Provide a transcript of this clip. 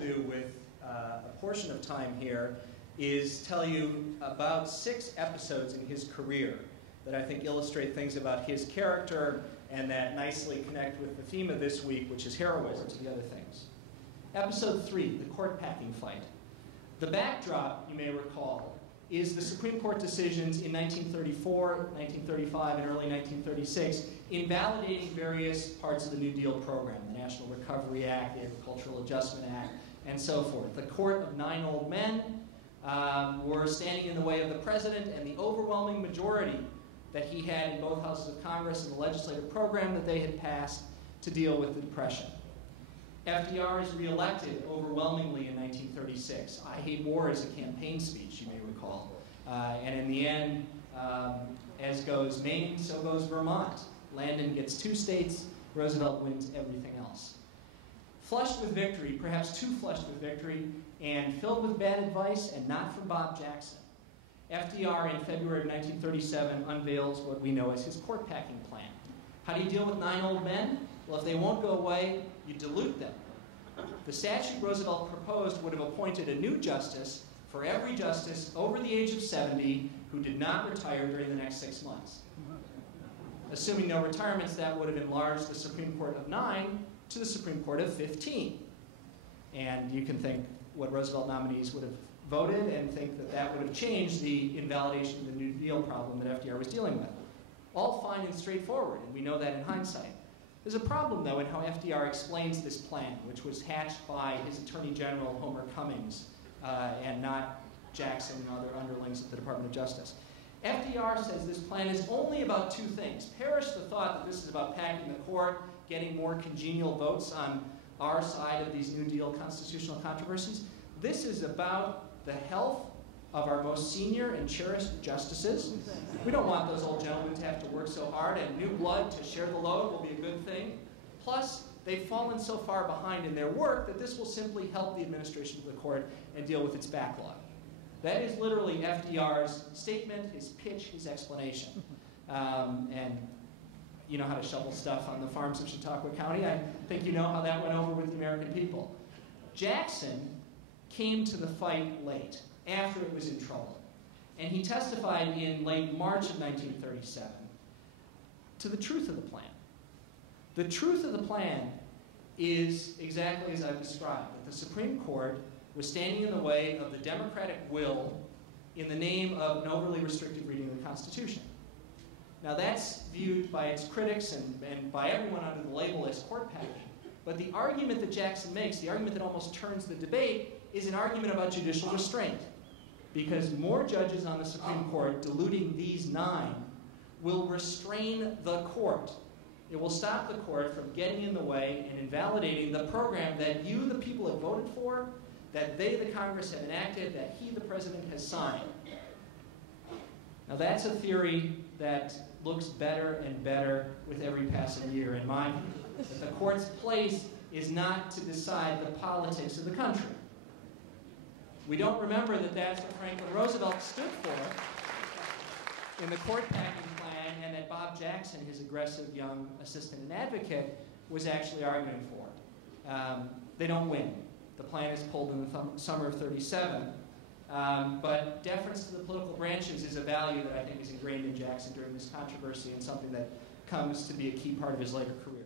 do with a portion of time here is tell you about 6 episodes in his career that I think illustrate things about his character and that nicely connect with the theme of this week, which is heroism, to the other things. Episode 3, the court packing fight. The backdrop, you may recall, is the Supreme Court decisions in 1934, 1935, and early 1936 invalidating various parts of the New Deal program, the National Recovery Act, the Agricultural Adjustment Act, and so forth. The court of 9 old men were standing in the way of the president, and the overwhelming majority that he had in both houses of Congress and the legislative program that they had passed to deal with the Depression. FDR is reelected overwhelmingly in 1936. I Hate War is a campaign speech, you may recall. And in the end, as goes Maine, so goes Vermont. Landon gets 2 states, Roosevelt wins everything else. Flushed with victory, perhaps too flushed with victory, and filled with bad advice, and not from Bob Jackson, FDR in February of 1937 unveils what we know as his court packing plan. How do you deal with 9 old men? Well, if they won't go away, you dilute them. The statute Roosevelt proposed would have appointed a new justice for every justice over the age of 70 who did not retire during the next 6 months. Assuming no retirements, that would have enlarged the Supreme Court of 9 to the Supreme Court of 15. And you can think what Roosevelt nominees would have voted and think that that would have changed the invalidation of the New Deal problem that FDR was dealing with. All fine and straightforward, and we know that in hindsight. There's a problem, though, in how FDR explains this plan, which was hatched by his Attorney General, Homer Cummings, and not Jackson and other underlings of the Department of Justice. FDR says this plan is only about 2 things. Perish the thought that this is about packing the court, getting more congenial votes on our side of these New Deal constitutional controversies. This is about the health of our most senior and cherished justices. We don't want those old gentlemen to have to work so hard, and new blood to share the load will be a good thing. Plus, they've fallen so far behind in their work that this will simply help the administration of the court and deal with its backlog. That is literally FDR's statement, his pitch, his explanation. And you know how to shovel stuff on the farms of Chautauqua County. I think you know how that went over with the American people. Jackson came to the fight late, after it was in trouble. And he testified in late March of 1937 to the truth of the plan. The truth of the plan is exactly as I've described, that the Supreme Court was standing in the way of the democratic will in the name of an overly restrictive reading of the Constitution. Now that's viewed by its critics and by everyone under the label as court packing. But the argument that Jackson makes, the argument that almost turns the debate, is an argument about judicial restraint. Because more judges on the Supreme Court, diluting these 9, will restrain the court. It will stop the court from getting in the way and invalidating the program that you, the people, have voted for, that they, the Congress, have enacted, that he, the President, has signed. Now that's a theory that looks better and better with every passing year in my view. That the court's place is not to decide the politics of the country. We don't remember that that's what Franklin Roosevelt stood for in the court packing plan, and that Bob Jackson, his aggressive young assistant and advocate, was actually arguing for. They don't win. The plan is pulled in the summer of '37. But deference to the political branches is a value that I think is ingrained in Jackson during this controversy and something that comes to be a key part of his later career.